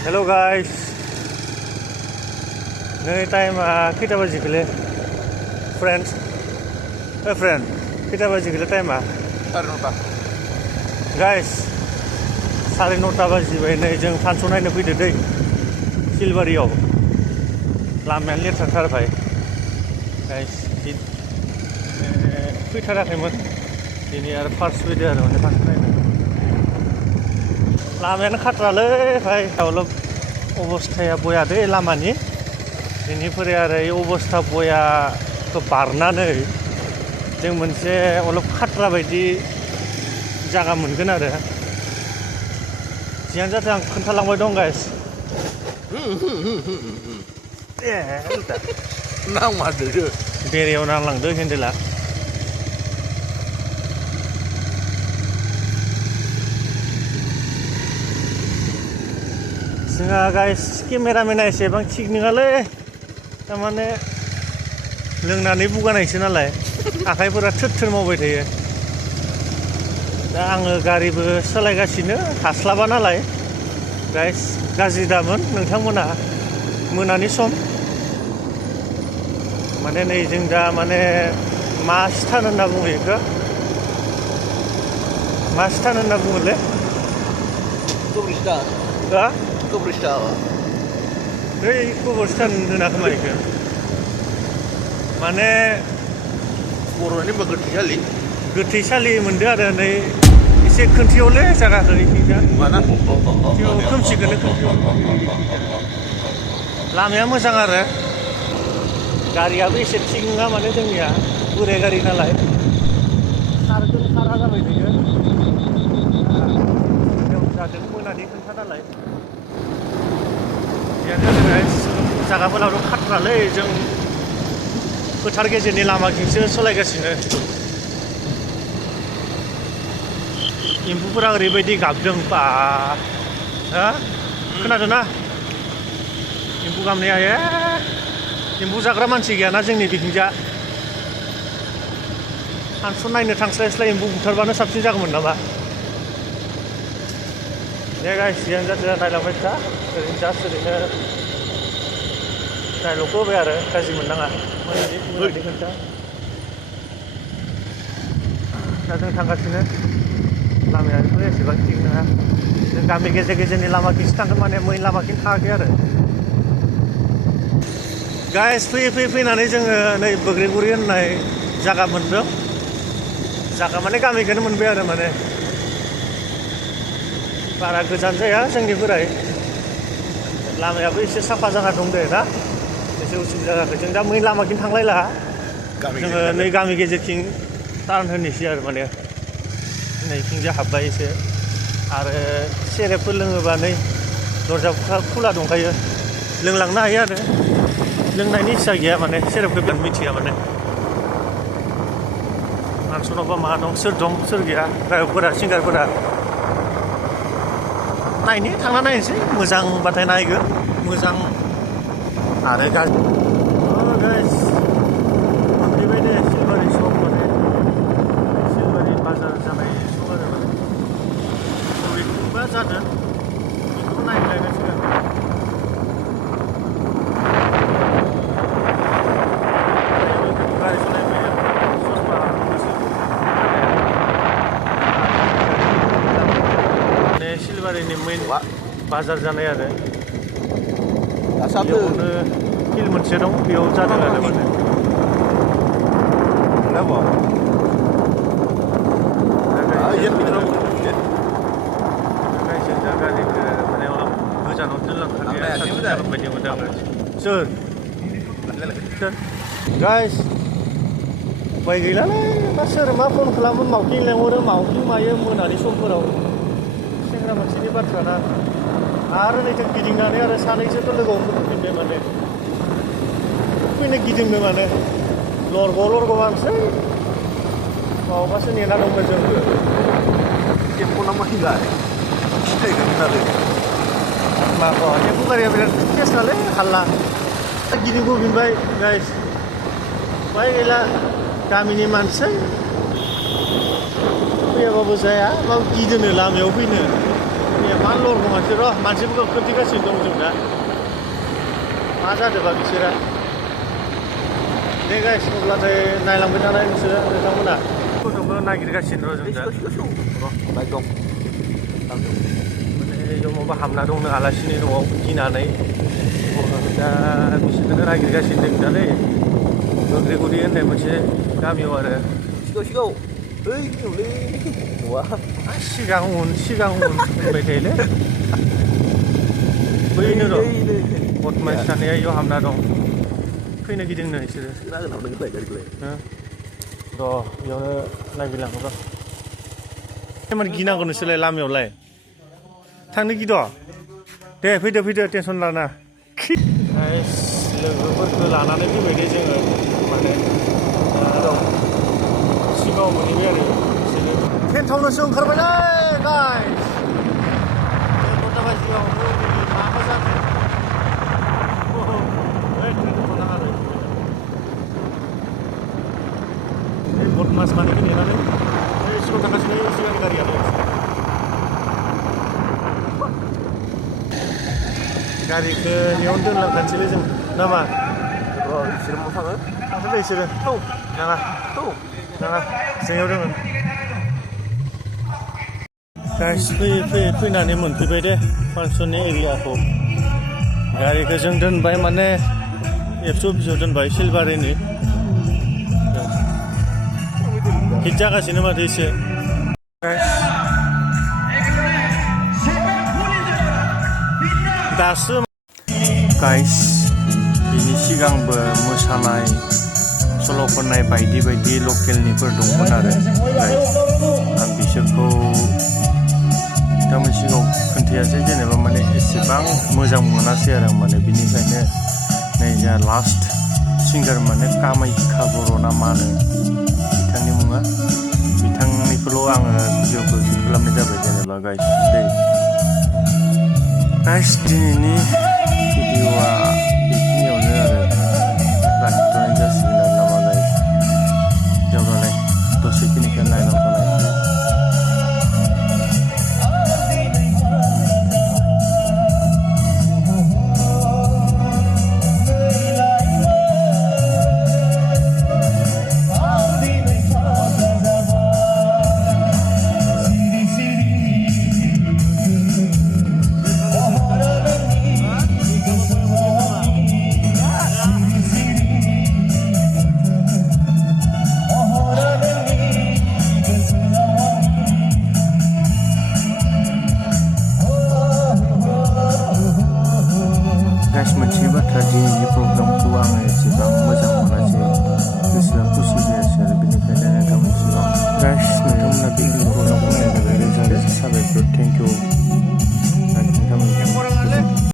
Hello guys. Ini time kita baca kile, friends. Friend, kita baca kile time Guys, 9:30 baजिबाय नै जों function नायनो फैदो दै सिलबारियाव लामायानो लेथ्राथारबाय गाइस फैथाराखैमोन दिनै आरो फार्स्ट फैदो आरो माने फांसन नायनो लामायानो खाथ्रालै भाई अलप अबस्थाया बया दै लामानि बेनिफ्राय आरो এই अबस्था बयाखौ बारनानै जों मोनसे अलप खाथ्रा बायदि जागा मोनगोन आरो जियानो जाथों आं खोन्थालांबाय दं गाइस नांमारदो बेरेयाव नांलांदो हेन्देला जोंहा गाइस केमेरामेना एसेबां थिग नङालै थारमाने लोंनानै बुगानायसो नालाय आखाइफोरा थोर थोर मावबाय थायो दा आङो गारिबो सालायगासिनो हास्लाबा नालाय गाइस गाज्रि दामोन नोंथांमोना मोनानि सम माने नै जों दा माने मा स्थान होनना बुङो बेखौ मा स्थान होनना बुङोलै बै कब्रस्तान होना खोमा बेखौ माने बर'नि गोथैसालि गोथैसालि मोनदो आरो नै एसे खोनथियावलै जागाखौ इखिजा खोमसिखौनो खोमसियाव लामाया मोजां आरो गारियाबो एसे थिग नङा माने जोंनिया बोराय गारि नालाय खारगोन खारा जाबाय थायो जादों मोनानि खोन्था नालाय जागाफोरावथ' खाथ्रालै जों फोथार गेजेरनि लामाथिंसो सालायगासिनो एम्फौफोरा ओरैबायदि गाबदों बा हा खोनादों ना एम्फौ गाबनाया एम्फौ जाग्रा मानसि गैयाना जोंनि बिथिंजा फांसन नायनो थांस्लायस्लाय एम्फौ बुथारबानो साबसिन जागौमोन नामा दे गाइस जियानो जाथों नायलांबाय था ओरैनो जास्ट ओरैनो डाइलगखौ होबाय आरो गाज्रि मोननाङा मोनानि खोन्था दा जों थांगासिनो लामायाथ' एसेबां थिग नङा जों गामि गेजेर गेजेरनि लामाखिसो थांगोन माने मेइन लामाखिनो थाङाखै आरो गाइस फैयै फैयै फैनानै जोङो नै बोग्रिगुरि होननाय जागा मोनदों जागा माने गामिखौनो मोनबाय आरो माने बारा गोजान जाया जोंनिफ्राय लामायाबो एसे साफा जाना दं दे ना एसे उसुबिदा जायाखै जों दा मेइन लामाखिनो थांलायला जोङो नै गामि गेजेरथिं टार्न होनोसै आरो माने नैथिंजा हाबबाय एसे आरो सेरेबफोर लोङोबा नै दरजा खुला दंखायो लोंलांनो हायो आरो लोंनायनि इस्सा गैया माने सेरेबखौ मिथिया माने फांसनावबा मा दं सोर गैया गायकफोरा सिंगारफोरा नायनो थांना नायनोसै मोजांबाथाय नायगोन मोजां आरो गाज्रि गाइस बेबायदि सिलबारि सक माने सिलबारि बाजार जानाय सक आरो माने बबेथिंबा जादों बेखौ नायलायनांसिगोन गारि सालायफैयो ससमा माने सिलबारिनि मेइन बाजार जानाय आरो बेयावनो फिल्ड मोनसे दं बेयाव जादों आरो माने गारिखौ माने अलप गोजानाव दोनलांखानाय बायदि मोनदों आङो सोर गाइस उपाय गैलालै दा सोर मा फन खालामो मावकिं लेंहरो मावकिं मायो मोनानि समफोराव सेंग्रा मानसिनि बाथ्रा ना आरो नैथो गिदिंनानै आरो सानैसोथ' लोगो हमफिनदों माने फैनो गिदिंनो माने लरग' मानसै माबाबासो नेना दंमोन जोंबो टेम्प'ना माहिलाय सिनायगोन आरो माखौ टेम्प'गारिया बिराद टेस्ट नालाय हाल्ला गिदिंबोफिनबाय गाइस उपाय गैला गामिनि मानसि फैयाबाबो जाया मा गिदोनो लामायाव फैनो मा लरगौ मानसि र' मानसिफोरखौ खोन्थिगासिनो दं जों दा मा जादोंबा बिसोरा दे गाइस अब्लाथाय नायलांबाय थानाय नोंसोरो नोंथांमोना गथ'खौ नागिरगासिनो र' जों दा Naik dong. माने बेयाव माबा हाबना दंनो आलासिनि न'आव गिनानै दा बिसोरखौनो नागिरगासिनो दं दालै गोग्रिगुरि होननाय मोनसे गामियाव आरो Sigo. Hei, oleh. Wah. सिगां उन होनबाय थायोलै बैनो र' बदमास सानैया बेयाव हाबना दं फैनो गिदिंनो बिसोरो Kenapa kenapa kita dari gue? र' बेयावनो नागिरलांगौ र' इमान गिनांगौ नोंसोरलाय लामायावलाय थांनो गिद' दे फैदो टेनसन लाना लोगोफोरखौ लानानै फैबाय दे जोङो माने सिगाङाव मोनहैबाय आरो बिसोरो टेन्टावनोसो ओंखारबायलै गाइस नौथा बाजियावनो माबा जादों बदमास मानिखौ नेनानै सिगाङाव थांगासिनो सिगांनि गारियानो गारिखौ बेयावनो दोनलांखानोसैलै जों नामा Oh, sini mau sana? थांथ'दे बिसोरो नाङा जोंनियाव दङ गाइस फैनानै मोनफैबाय दे फांसननि एरियाखौ गारिखौ जों दोनबाय माने एबसु अफिसाव दोनबाय सिलबारिनि हिट जागासिनो माथो एसे दासो गाइस बिनि सिगांबो मोसानाय सल' खननाय बायदि बायदि लकेलनिफोर दंमोन आरो आं बिसोरखौ नोंथांमोन सिगाङाव खोन्थायासै जेनेबा माने एसेबां मोजां मोनासै आरो आं माने बिनिखायनो नै जा लास्ट सिंगार माने कामाख्या बर' ना मा होनो बिथांनि मुङा बिथांनिखौल' आङो भिडिअखौ शुट खालामनाय जाबाय जेनेबा गाइस दिनैनि भिडिअआ बेखिनियावनो आरो लाखिथ'नाय जासिगोन आरो नामा गाइस बेयावनालाय दसेखिनिखौ नायलांथ'नाय गाइस मोनसे बाथ्रा दिनैनि प्रग्रामखौ आङो एसेबां मोजां मोनासै गोसोआ खुसि जायासै आरो बेनिखायनो नोंथांमोन सिगाङाव गाइस